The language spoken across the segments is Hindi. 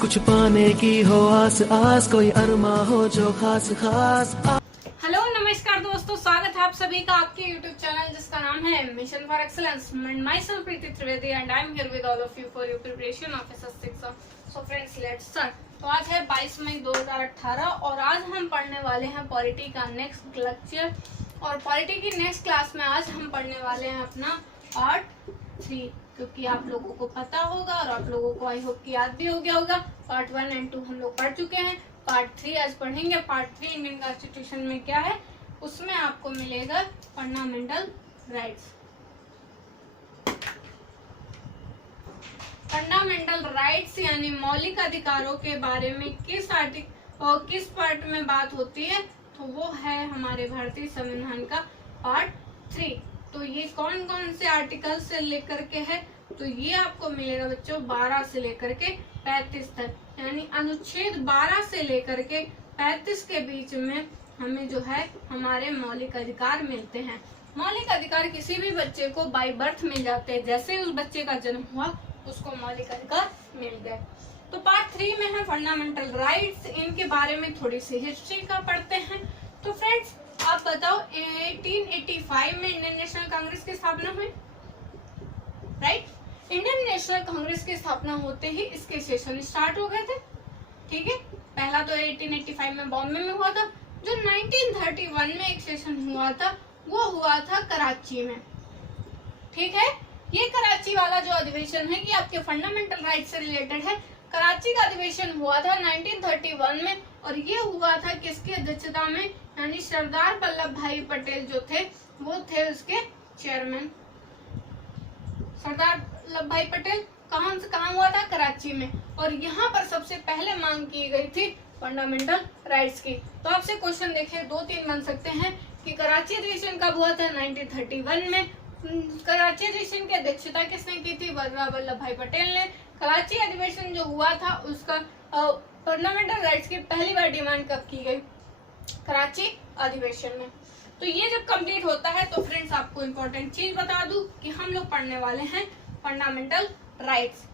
कुछ पाने की हो आस आस, कोई अरमा हो जो खास खास। हेलो नमस्कार दोस्तों, स्वागत है आप सभी का आपके यूट्यूब चैनल जिसका नाम है mission for excellence. My self Preeti Trivedi and I am here with all of you for your preparation of SSC exam. So friends let's start. तो आज है 22 मई 2018 और आज हम पढ़ने वाले हैं पॉलिटी का नेक्स्ट लेक्चर। और पॉलिटी की नेक्स्ट क्लास में आज हम पढ़ने वाले हैं अपना पार्ट 3, क्योंकि आप लोगों को पता होगा और आप लोगों को आई होप की याद भी हो गया होगा। पार्ट 1 एंड 2 हम लोग पढ़ चुके हैं। पार्ट 3 आज पढ़ेंगे। पार्ट 3 इंडियन कॉन्स्टिट्यूशन में क्या है, उसमें आपको मिलेगा फंडामेंटल राइट्स। फंडामेंटल राइट्स यानी मौलिक अधिकारों के बारे में किस आर्टिकल और किस पार्ट में बात होती है, तो वो है हमारे भारतीय संविधान का पार्ट 3। तो ये कौन कौन से आर्टिकल से लेकर के है, तो ये आपको मिलेगा बच्चों 12 से लेकर के 35 तक, यानी अनुच्छेद 12 से लेकर के 35 के बीच में हमें जो है हमारे मौलिक अधिकार मिलते हैं। मौलिक अधिकार किसी भी बच्चे को बाय बर्थ मिल जाते हैं, जैसे ही उस बच्चे का जन्म हुआ उसको मौलिक अधिकार मिल गए। तो पार्ट 3 में है फंडामेंटल राइट्स। इनके बारे में थोड़ी सी हिस्ट्री का पढ़ते हैं। तो फ्रेंड्स आप बताओ 1885 में इंडियन नेशनल कांग्रेस की स्थापना हुई, राइट। इंडियन नेशनल कांग्रेस की स्थापना होते ही इसके सेशन स्टार्ट हो गए थे, ठीक है। पहला तो 1885 में बॉम्बे में हुआ था। जो 1931 में एक सेशन हुआ था वो हुआ था कराची में, ठीक है। ये कराची वाला जो अधिवेशन है कि आपके फंडामेंटल राइट से रिलेटेड है। कराची का अधिवेशन हुआ था 1931 में और ये हुआ था किसकी अध्यक्षता में, यानी सरदार वल्लभ भाई पटेल जो थे वो थे उसके चेयरमैन। सरदार वल्लभ भाई पटेल कहाँ से कहाँ हुआ था, कराची में। और यहाँ पर सबसे पहले मांग की गई थी फंडामेंटल राइट्स की। तो आपसे क्वेश्चन देखिए 2-3 बन सकते हैं कि कराची अधिवेशन कब हुआ था, 1931 में। कराची अधिवेशन की अध्यक्षता किसने की थी, सरदार वल्लभ भाई पटेल ने। कराची अधिवेशन जो हुआ था उसका फंडामेंटल राइट्स की पहली बार डिमांड कब की गई, कराची अधिवेशन में। तो ये जब कंप्लीट होता है तो फ्रेंड्स आपको इम्पोर्टेंट चीज बता दूं कि हम लोग पढ़ने वाले हैं फंडामेंटल राइट्स।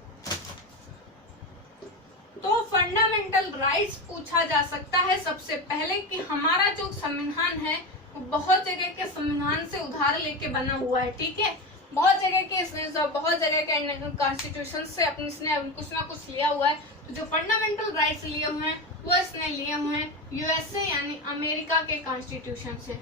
तो फंडामेंटल राइट्स पूछा जा सकता है सबसे पहले कि हमारा जो संविधान है वो बहुत जगह के संविधान से उधार लेके बना हुआ है, ठीक है। बहुत जगह के इसने बहुत जगह के इंडियन कॉन्स्टिट्यूशन से अपने इसने कुछ ना कुछ लिया हुआ है। तो जो फंडामेंटल राइट्स लिए हुए हैं वो इसने लिए हुए हैं यूएसए यानी अमेरिका के कॉन्स्टिट्यूशन से,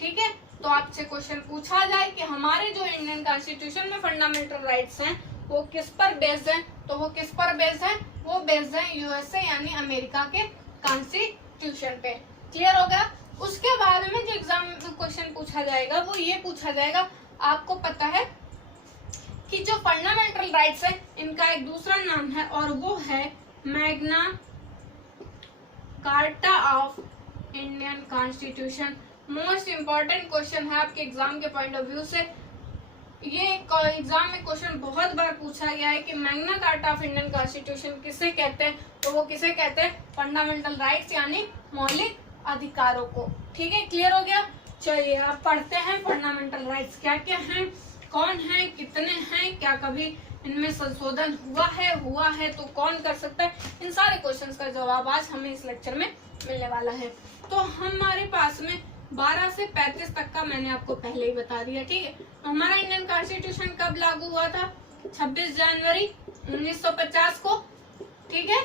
ठीक है। तो आपसे क्वेश्चन पूछा जाए कि हमारे जो इंडियन कॉन्स्टिट्यूशन में फंडामेंटल राइट्स हैं वो किस पर बेस्ड हैं, तो वो किस पर बेस्ड है, वो बेस्ड है यूएसए यानी अमेरिका के कॉन्स्टिट्यूशन पे। क्लियर हो गया। उसके बारे में जो एग्जाम में क्वेश्चन पूछा जाएगा वो ये पूछा जाएगा, आपको पता है कि जो फंडामेंटल राइट्स है इनका एक दूसरा नाम है और वो है Magna carta of Indian constitution. Most important question है आपके एग्जाम के पॉइंट ऑफ व्यू से। ये एग्जाम में क्वेश्चन बहुत बार पूछा गया है कि Magna carta of Indian constitution किसे कहते हैं, तो वो किसे कहते हैं, फंडामेंटल राइट्स यानी मौलिक अधिकारों को, ठीक है। क्लियर हो गया। चलिए आप पढ़ते हैं फंडामेंटल राइट्स क्या क्या हैं, कौन है, कितने हैं, क्या कभी इनमें संशोधन हुआ है तो कौन कर सकता है। इन सारे क्वेश्चंस का जवाब आज हमें इस लेक्चर में मिलने वाला है। तो हमारे पास में 12 से 35 तक का मैंने आपको पहले ही बता दिया, ठीक है। हमारा इंडियन कॉन्स्टिट्यूशन कब लागू हुआ था, 26 जनवरी 1950 को, ठीक है।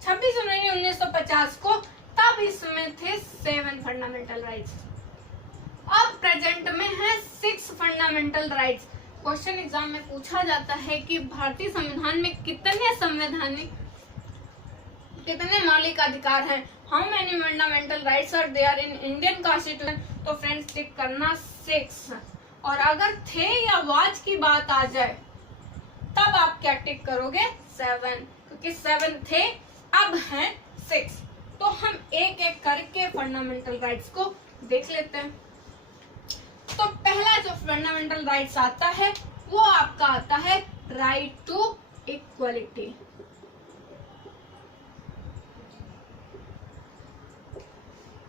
26 जनवरी 1950 को, तब इसमें थे 7 फंडामेंटल राइट्स। अब प्रेजेंट में है 6 फंडामेंटल राइट्स। क्वेश्चन एग्जाम में पूछा जाता है कि भारतीय संविधान में कितने मौलिक अधिकार हैं, how many fundamental rights are there in Indian constitution. तो फ्रेंड्स टिक करना 6, और अगर थे या वाज की बात आ जाए तब आप क्या टिक करोगे, 7, क्योंकि 7 थे अब हैं 6। तो हम एक एक करके फंडामेंटल राइट्स को देख लेते हैं। तो पहला जो फंडामेंटल राइट्स आता है वो आपका आता है right to equality.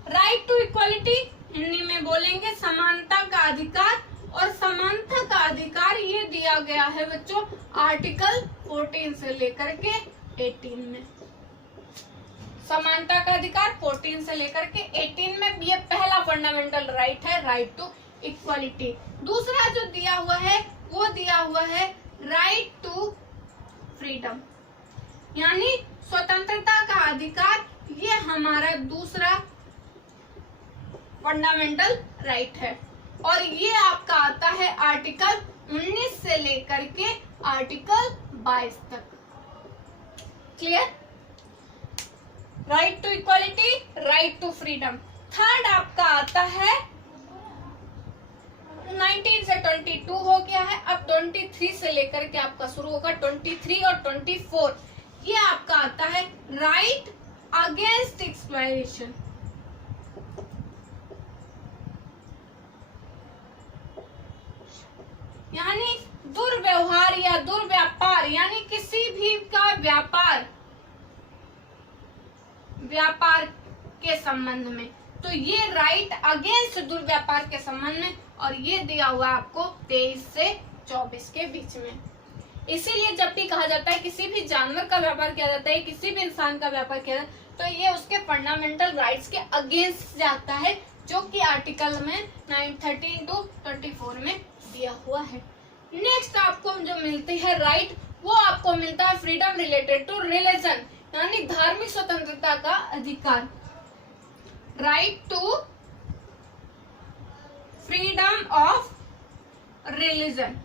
Right to equality Hindi में बोलेंगे समानता का अधिकार। और समानता का अधिकार ये दिया गया है बच्चों आर्टिकल 14 से लेकर के 18 में। समानता का अधिकार 14 से लेकर के 18 में, ये पहला फंडामेंटल राइट है, राइट टू इक्वालिटी। दूसरा जो दिया हुआ है वो दिया हुआ है राइट टू फ्रीडम, यानी स्वतंत्रता का अधिकार। ये हमारा दूसरा फंडामेंटल राइट है और ये आपका आता है आर्टिकल 19 से लेकर के आर्टिकल 22 तक। Clear? Right to equality, right to freedom. Third आपका आता है 19 से 22 हो गया है, अब 23 से लेकर के आपका शुरू होगा 23 और 24। ये आपका आता है राइट अगेंस्ट एक्सप्लॉयटेशन, यानी दुर्व्यवहार या दुर्व्यापार, यानी किसी भी का व्यापार के संबंध में। तो ये राइट अगेंस्ट दुर्व्यापार के संबंध में, और ये दिया हुआ आपको 23 से 24 के बीच में। इसीलिए जब भी कहा जाता है किसी भी जानवर का व्यापार किया जाता है, किसी भी इंसान का व्यापार किया जाता है, तो ये उसके फंडामेंटल राइट्स के अगेंस्ट जाता है, जो कि आर्टिकल में 913 टू 24 में दिया हुआ है। नेक्स्ट आपको जो मिलती है राइट, वो आपको मिलता है फ्रीडम रिलेटेड टू रिलीजन, यानी धार्मिक स्वतंत्रता का अधिकार। Right to freedom of religion,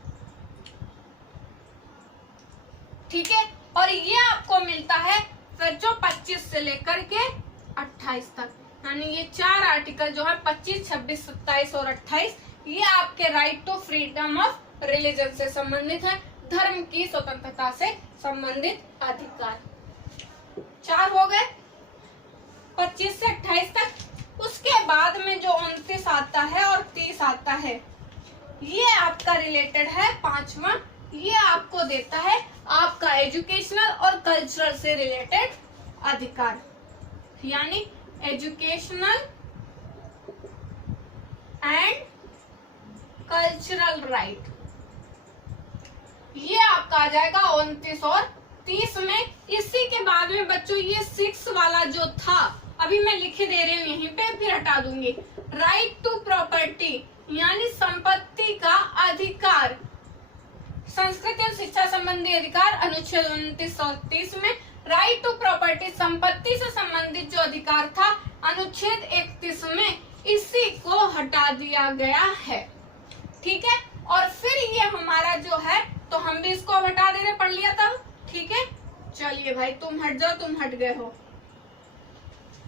ठीक है। और ये आपको मिलता है फिर जो 25 से लेकर के 28 तक, यानी ये 4 आर्टिकल जो है 25, 26, 27 और 28, ये आपके right to freedom of religion से संबंधित है, धर्म की स्वतंत्रता से संबंधित अधिकार। 4 हो गए 25 से 28 तक। उसके बाद में जो 29 आता है और 30 आता है, ये आपका रिलेटेड है 5वां, ये आपको देता है आपका एजुकेशनल और कल्चरल से रिलेटेड अधिकार, यानी एजुकेशनल एंड कल्चरल राइट। ये आपका आ जाएगा 29 और 30 में। इसी के बाद में बच्चों ये 6 वाला जो था, अभी मैं लिखे दे रही हूँ यहीं पे, फिर हटा दूंगी। राइट टू प्रॉपर्टी, यानी संपत्ति का अधिकार, संस्कृति और शिक्षा संबंधी अधिकार, अनुच्छेद 29 और 30 में। राइट टू प्रॉपर्टी, संपत्ति से संबंधित जो अधिकार था, अनुच्छेद 31 में इसी को हटा दिया गया है, ठीक है। और फिर ये हमारा जो है, तो हम भी इसको हटा दे रहे, पढ़ लिया तब, ठीक है। चलिए भाई तुम हट जाओ, तुम हट गए हो,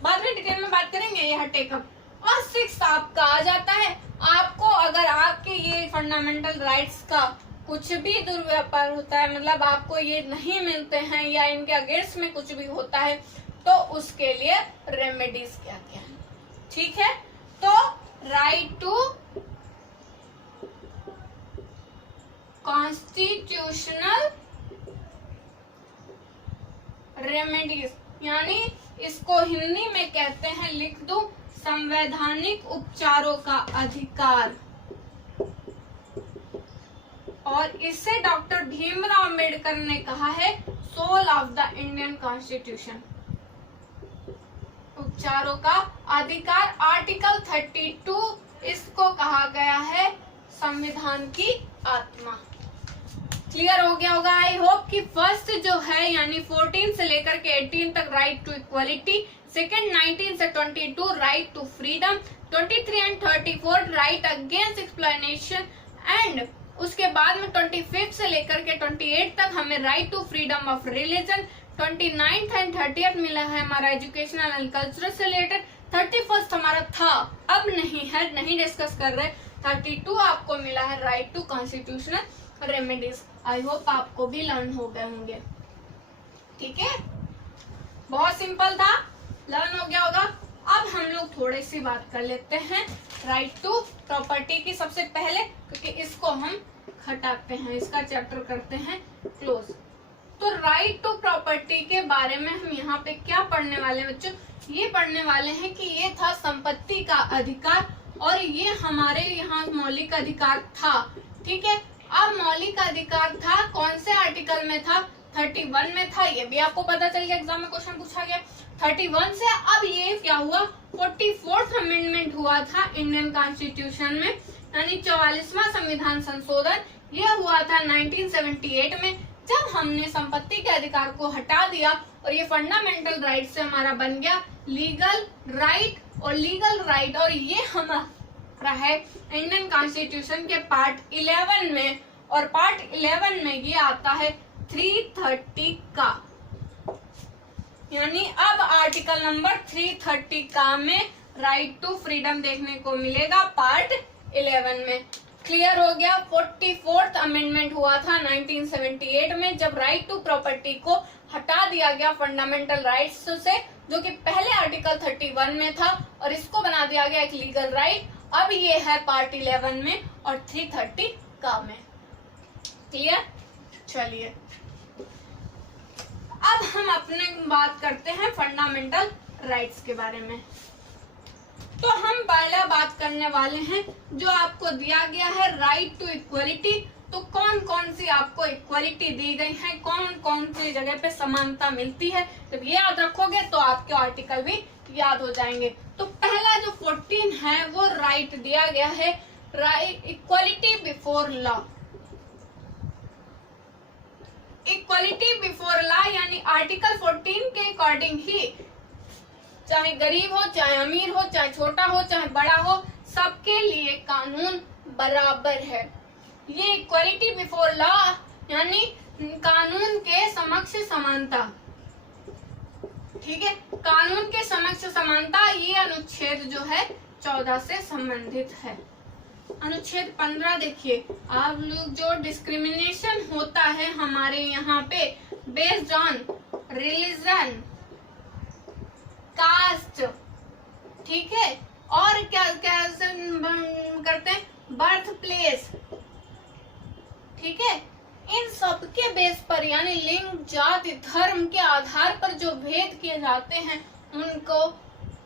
बाद में डिटेल में बात करेंगे ये हटे कब। और 6 आपका आ जाता है, आपको अगर आपके ये फंडामेंटल राइट्स का कुछ भी दुर्व्यापार होता है, मतलब आपको ये नहीं मिलते हैं या इनके अगेंस्ट में कुछ भी होता है, तो उसके लिए रेमेडीज क्या क्या है, ठीक है। तो राइट टू कॉन्स्टिट्यूशनल रेमेडीज, यानी इसको हिंदी में कहते हैं, लिख दूं, संवैधानिक उपचारों का अधिकार। और इसे डॉक्टर भीमराव अंबेडकर ने कहा है soul of the Indian constitution. उपचारों का अधिकार आर्टिकल 32, इसको कहा गया है संविधान की आत्मा। क्लियर हो गया होगा आई होप कि फर्स्ट जो है यानी 14 से लेकर के 18 तक राइट टू इक्वालिटी, सेकंड 19 से 22 right to freedom, 23 and 34 right against exploitation, and उसके बाद में 25 से लेकर के 28 तक हमें right to freedom of religion, 29th and 30th मिला है हमारा एजुकेशनल एंड कल्चरल से रिलेटेड, 31st हमारा था, अब नहीं है, नहीं डिस्कस कर रहे। 32 आपको मिला है right to constitutional remedies. I hope आपको भी लर्न हो गए होंगे, ठीक है। बहुत सिंपल था, लर्न हो गया होगा। अब हम लोग थोड़ी सी बात कर लेते हैं राइट टू प्रॉपर्टी की सबसे पहले, क्योंकि इसको हम हटाते हैं, इसका चैप्टर करते हैं क्लोज। तो राइट टू प्रॉपर्टी के बारे में हम यहाँ पे क्या पढ़ने वाले हैं बच्चों, ये पढ़ने वाले हैं कि ये था संपत्ति का अधिकार और ये हमारे यहाँ मौलिक अधिकार था, ठीक है। अब मौलिक अधिकार था कौन से आर्टिकल में था, 31 में था, ये भी आपको पता चल गया, एग्जाम में क्वेश्चन पूछा गया 31 से। अब ये क्या हुआ, 44th अमेंडमेंट हुआ था इंडियन कॉन्स्टिट्यूशन में, यानी 44वां संविधान संशोधन, ये हुआ था 1978 में, जब हमने संपत्ति के अधिकार को हटा दिया और ये फंडामेंटल राइट से हमारा बन गया लीगल राइट, और लीगल राइट और ये हमारा है इंडियन कॉन्स्टिट्यूशन के पार्ट 11 में, और पार्ट 11 में ये आता है 330 का, यानी अब आर्टिकल नंबर 330 का में राइट टू फ्रीडम देखने को मिलेगा पार्ट 11 में। क्लियर हो गया। 44th अमेंडमेंट हुआ था 1978 में, जब राइट टू प्रॉपर्टी को हटा दिया गया फंडामेंटल राइट्स से, जो कि पहले आर्टिकल 31 में था, और इसको बना दिया गया एक लीगल राइट। अब ये है पार्ट 11 में और 330 का में। क्लियर। चलिए अब हम अपने बात करते हैं फंडामेंटल राइट्स के बारे में। तो हम पहला बात करने वाले हैं जो आपको दिया गया है राइट टू इक्वलिटी। तो कौन कौन सी आपको इक्वलिटी दी गई है, कौन कौन सी जगह पे समानता मिलती है, जब ये याद रखोगे तो आपके आर्टिकल भी याद हो जाएंगे। तो पहला जो 14 है वो राइट दिया गया है, right equality before law. Equality before law यानी आर्टिकल 14 के अकॉर्डिंग ही चाहे गरीब हो, चाहे अमीर हो, चाहे छोटा हो, चाहे बड़ा हो, सबके लिए कानून बराबर है। ये इक्वलिटी बिफोर लॉ यानी कानून के समक्ष समानता। ठीक है, कानून के समक्ष समानता, ये अनुच्छेद जो है 14 से संबंधित है। अनुच्छेद 15 देखिए, आप लोग जो डिस्क्रिमिनेशन होता है हमारे यहाँ पे बेस्ड ऑन रिलीजन, कास्ट, ठीक है, और क्या क्या करते हैं, बर्थ प्लेस, ठीक है, इन सब के बेस पर यानी लिंग, जाति, धर्म के आधार पर जो भेद किए जाते हैं उनको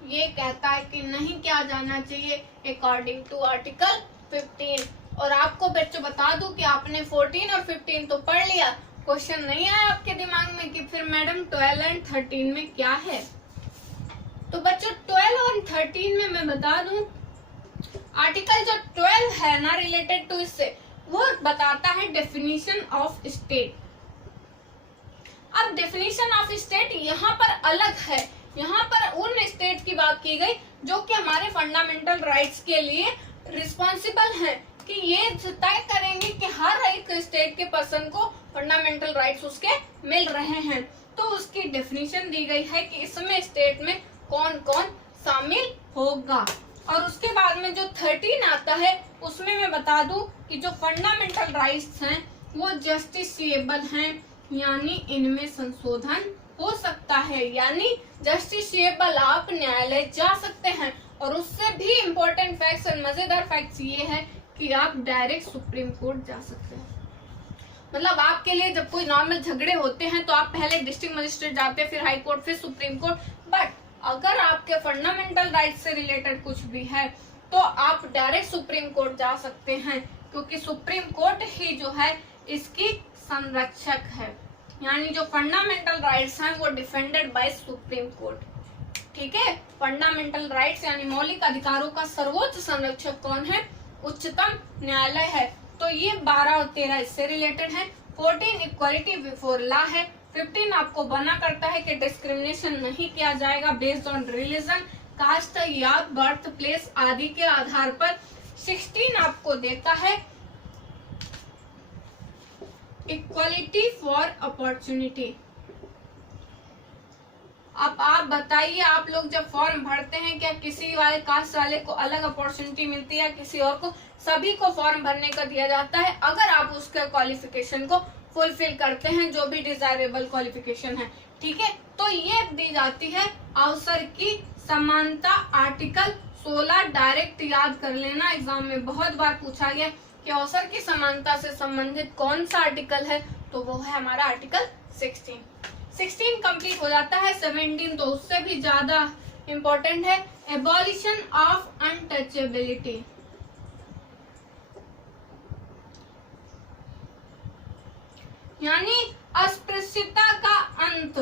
ये कहता है कि नहीं किया जाना चाहिए अकॉर्डिंग टू आर्टिकल 15। और आपको बच्चों बता दूं कि आपने 14 और 15 तो पढ़ लिया, क्वेश्चन नहीं आया आपके दिमाग में कि फिर मैडम 12 एंड 13 में क्या है। तो बच्चों 12 और 13 में मैं बता दूं, आर्टिकल जो 12 है ना रिलेटेड टू इससे, वो बताता है डेफिनेशन ऑफ स्टेट। अब डेफिनेशन ऑफ स्टेट यहाँ पर अलग है, यहाँ पर उन स्टेट की बात की गई जो कि हमारे फंडामेंटल राइट्स के लिए रिस्पॉन्सिबल हैं, कि ये तय करेंगे कि हर एक स्टेट के पर्सन को फंडामेंटल राइट्स उसके मिल रहे हैं। तो उसकी डेफिनेशन दी गई है कि इसमें स्टेट में कौन कौन शामिल होगा। और उसके बाद में जो 13 आता है उसमें मैं बता दूं कि जो फंडामेंटल राइट्स हैं वो जस्टिसिएबल हैं, यानी इनमें संशोधन हो सकता है, यानी जस्टिसिएबल, आप न्यायालय जा सकते हैं। और उससे भी इम्पोर्टेंट फैक्ट्स और मजेदार फैक्ट्स ये है कि आप डायरेक्ट सुप्रीम कोर्ट जा सकते हैं। मतलब आपके लिए जब कोई नॉर्मल झगड़े होते हैं तो आप पहले डिस्ट्रिक्ट मजिस्ट्रेट जाते हैं, फिर हाई कोर्ट, फिर सुप्रीम कोर्ट, बट अगर आपके फंडामेंटल राइट से रिलेटेड कुछ भी है तो आप डायरेक्ट सुप्रीम कोर्ट जा सकते हैं, क्योंकि सुप्रीम कोर्ट ही जो है इसकी संरक्षक है, यानी जो फंडामेंटल राइट्स हैं वो डिफेंडेड बाय सुप्रीम कोर्ट। ठीक है, फंडामेंटल राइट्स यानी मौलिक अधिकारों का सर्वोच्च संरक्षक कौन है, उच्चतम न्यायालय है। तो ये 12 और 13 इससे रिलेटेड है। 14 इक्वालिटी बिफोर लॉ है। 15 आपको बना करता है कि डिस्क्रिमिनेशन नहीं किया जाएगा बेस्ड ऑन रिलीजन, कास्ट या बर्थ प्लेस आदि के आधार पर। 16 आपको देता है इक्वालिटी फॉर अपॉर्चुनिटी। अब आप बताइए, आप लोग जब फॉर्म भरते हैं क्या किसी वाले कास्ट वाले को अलग अपॉर्चुनिटी मिलती है, किसी और को? सभी को फॉर्म भरने का दिया जाता है अगर आप उसके क्वालिफिकेशन को फुलफिल करते हैं, जो भी डिजायरेबल क्वालिफिकेशन है। ठीक है, तो ये दी जाती है अवसर की समानता। आर्टिकल 16 डायरेक्ट याद कर लेना, एग्जाम में बहुत बार पूछा गया कि अवसर की समानता से संबंधित कौन सा आर्टिकल है, तो वो है हमारा आर्टिकल 16। 16 कंप्लीट हो जाता है, 17 तो उससे भी ज्यादा इंपॉर्टेंट है, एबॉलिशन ऑफ अनटचेबिलिटी। यानी अस्पृश्यता का अंत।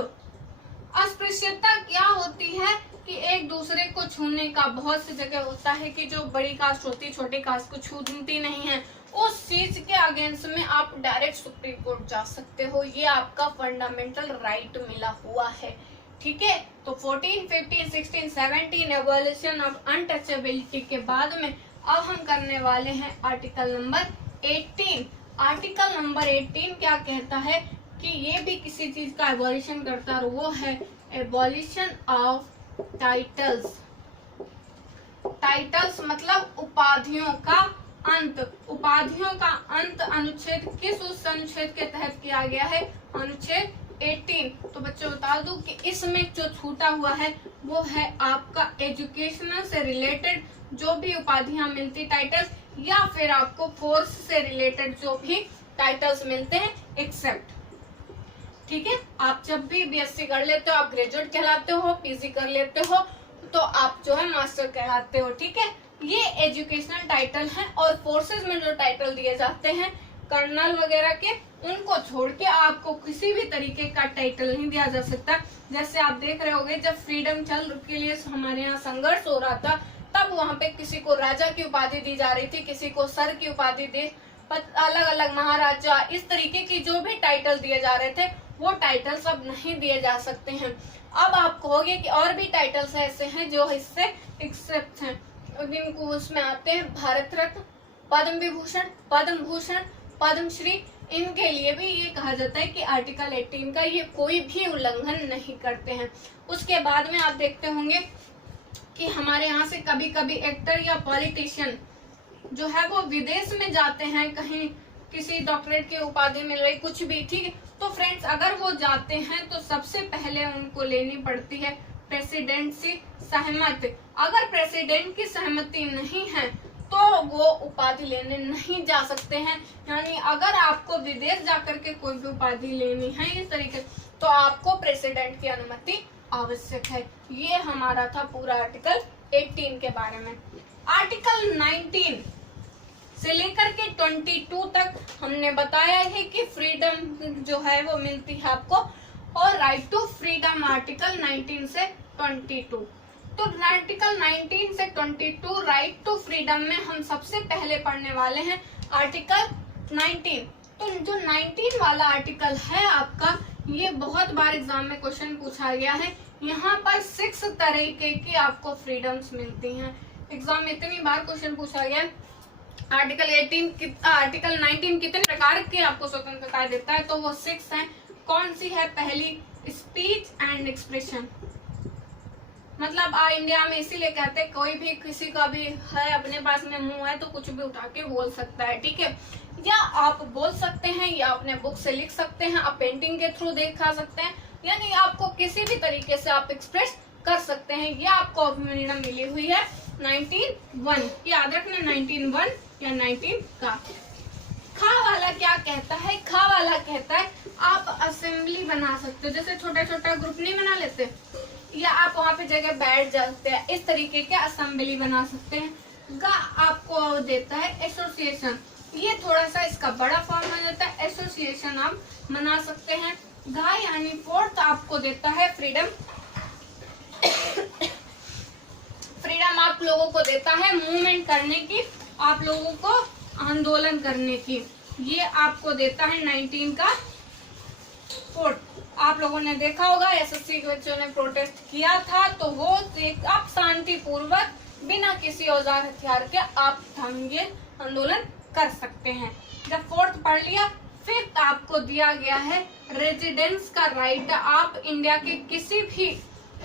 अस्पृश्यता क्या होती है कि एक दूसरे को छूने का, बहुत सी जगह होता है कि जो बड़ी कास्ट होती है छोटी कास्ट को छूती नहीं है, उस चीज के अगेंस्ट में आप डायरेक्ट सुप्रीम कोर्ट जा सकते हो। ये आपका फंडामेंटल राइट मिला हुआ है, ठीक है। तो 14, 15, 16, 17 एबॉलिशन ऑफ अनटचेबिलिटी के बाद में अब हम करने वाले हैं आर्टिकल नंबर 18। आर्टिकल नंबर 18 क्या कहता है कि ये भी किसी चीज का एबॉलिशन करता है, वो है एबॉलिशन ऑफ टाइटल्स। टाइटल्स मतलब उपाधियों का अंत। उपाधियों का अंत अनुच्छेद किस उस अनुच्छेद के तहत किया गया है? अनुच्छेद 18। तो बच्चों बता दूं कि इसमें जो छूटा हुआ है वो है आपका एजुकेशनल से रिलेटेड जो भी उपाधियां मिलती टाइटल्स, या फिर आपको फोर्स से रिलेटेड जो भी टाइटल्स मिलते हैं एक्सेप्ट, ठीक है। आप जब भी बीएससी कर लेते हो आप ग्रेजुएट कहलाते हो, पीजी कर लेते हो तो आप जो है मास्टर कहलाते हो, ठीक है। ये एजुकेशनल टाइटल है। और फोर्सेस में जो टाइटल दिए जाते हैं कर्नल वगैरह के, उनको छोड़ के आपको किसी भी तरीके का टाइटल नहीं दिया जा सकता। जैसे आप देख रहे होंगे जब फ्रीडम चल के लिए हमारे यहाँ संघर्ष हो रहा था तब वहाँ पे किसी को राजा की उपाधि दी जा रही थी, किसी को सर की उपाधि दी, अलग अलग महाराजा, इस तरीके की जो भी टाइटल दिए जा रहे थे वो टाइटल्स अब नहीं दिए जा सकते हैं। अब आप कहोगे कि और भी टाइटल्स ऐसे हैं जो इससे एक्सेप्ट हैं, जिनको उसमें आते हैं भारत रत्न, पद्म विभूषण, पद्म भूषण, पद्मश्री। इनके लिए भी ये कहा जाता है कि आर्टिकल 18 का ये कोई भी उल्लंघन नहीं करते हैं। उसके बाद में आप देखते होंगे कि हमारे यहाँ से कभी कभी एक्टर या पॉलिटिशियन जो है वो विदेश में जाते हैं, कहीं किसी डॉक्टरेट की उपाधि मिल रही, कुछ भी, ठीक है। तो फ्रेंड्स अगर वो जाते हैं तो सबसे पहले उनको लेनी पड़ती है प्रेसिडेंट से सहमति। अगर प्रेसिडेंट की सहमति नहीं है तो वो उपाधि लेने नहीं जा सकते हैं। यानी अगर आपको विदेश जाकर के कोई भी उपाधि लेनी है इस तरीके, तो आपको प्रेसिडेंट की अनुमति आवश्यक है। ये हमारा था पूरा आर्टिकल 18 के बारे में। आर्टिकल 19 से लेकर के 22 तक हमने बताया है कि फ्रीडम जो है वो मिलती है आपको, और राइट टू फ्रीडम आर्टिकल 19 से 22। तो आर्टिकल 19 से 22 राइट टू फ्रीडम में हम सबसे पहले पढ़ने वाले हैं आर्टिकल 19। तो जो 19 वाला आर्टिकल है आपका, ये बहुत बार एग्जाम में क्वेश्चन पूछा गया है। यहाँ पर 6 तरीके की आपको फ्रीडम्स मिलती हैं। एग्जाम में इतनी बार क्वेश्चन पूछा गया है। आर्टिकल 19 कितने प्रकार की आपको स्वतंत्रता देता है? तो वो 6 हैं। कौन सी है? पहली, स्पीच एंड एक्सप्रेशन। मतलब इंडिया में इसीलिए कहते हैं कोई भी किसी का भी है अपने पास में मुंह है तो कुछ भी उठा के बोल सकता है, ठीक है। या आप बोल सकते हैं, या अपने बुक से लिख सकते हैं, आप पेंटिंग के थ्रू दिखा सकते हैं, यानी आपको किसी भी तरीके से आप एक्सप्रेस कर सकते हैं। ये आपको फ्रीडम मिली हुई है 19(1). याद रखना 19(1) या 19 का। खा वाला क्या कहता है? खा वाला कहता है आप असेंबली बना सकते हो। जैसे छोटा छोटा ग्रुप नहीं बना लेते, या आप वहाँ पे जगह बैठ जाते हैं, इस तरीके के असेंबली बना सकते हैं। गा आपको देता है एसोसिएशन। ये थोड़ा सा इसका बड़ा फॉर्म हो जाता है। एसोसिएशन आप बना सकते हैं। गा यानी 4th आपको देता है फ्रीडम। फ्रीडम आप लोगों को देता है मूवमेंट करने की, आप लोगों को आंदोलन करने की। ये आपको देता है 19 का 4th। आप लोगों ने देखा होगा एसएससी के बच्चों ने प्रोटेस्ट किया था, तो वो आप शांति पूर्वक बिना किसी औजार हथियार के आप दंगे आंदोलन कर सकते हैं। जब 4th पढ़ लिया, 5th आपको दिया गया है रेजिडेंस का राइट। आप इंडिया के किसी भी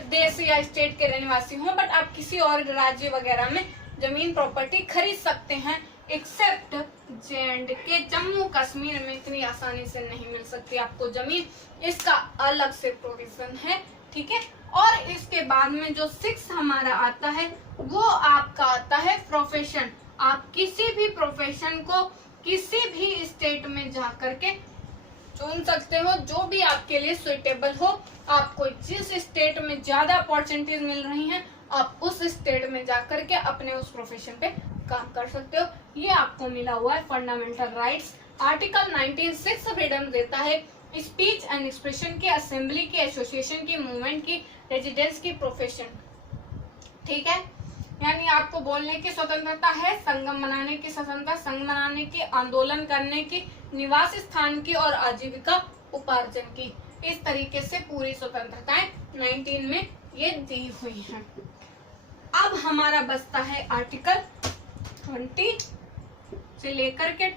देश या स्टेट के रहनेवासी हो, बट आप किसी और राज्य वगैरह में जमीन प्रॉपर्टी खरीद सकते हैं, एक्सेप्ट J&K। जम्मू कश्मीर में इतनी आसानी से नहीं मिल सकती आपको जमीन, इसका अलग से प्रोविजन है, ठीक है। और इसके बाद में जो 6 हमारा आता है वो आपका आता है प्रोफेशन। आप किसी भी प्रोफेशन को किसी भी स्टेट में जा करके चुन सकते हो, जो भी आपके लिए सुइटेबल हो। आपको जिस स्टेट में ज्यादा अपॉर्चुनिटीज मिल रही हैं, आप उस स्टेट में जा करके अपने उस प्रोफेशन पे काम कर सकते हो। ये आपको मिला हुआ है फंडामेंटल राइट्स आर्टिकल 19(6) फ्रीडम देता है स्पीच एंड एक्सप्रेशन की, असेंबली की, एसोसिएशन की, मूवमेंट की, रेजिडेंस की, प्रोफेशन। ठीक है, यानी आपको बोलने की स्वतंत्रता है, संगम बनाने की स्वतंत्रता, संघ बनाने की, आंदोलन करने की, निवास स्थान की और आजीविका उपार्जन की। इस तरीके से पूरी स्वतंत्रताएं 19 में ये दी हुई हैं। अब हमारा बचता है आर्टिकल 20 से लेकर के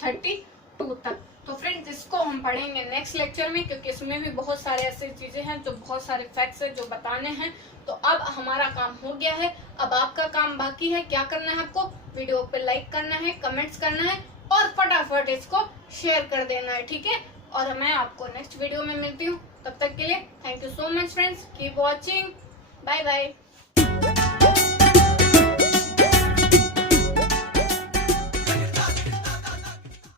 32 तक। तो फ्रेंड्स इसको हम पढ़ेंगे नेक्स्ट लेक्चर में, क्योंकि इसमें भी बहुत सारे ऐसी चीजें हैं जो बहुत सारे फैक्ट्स हैं जो बताने हैं। तो अब हमारा काम हो गया है, अब आपका काम बाकी है। क्या करना है आपको? वीडियो पे लाइक करना है, कमेंट्स करना है और फटाफट इसको शेयर कर देना है। ठीक है, और मैं आपको नेक्स्ट वीडियो में मिलती हूँ। तब तक के लिए thank you so much friends, keep watching, bye bye.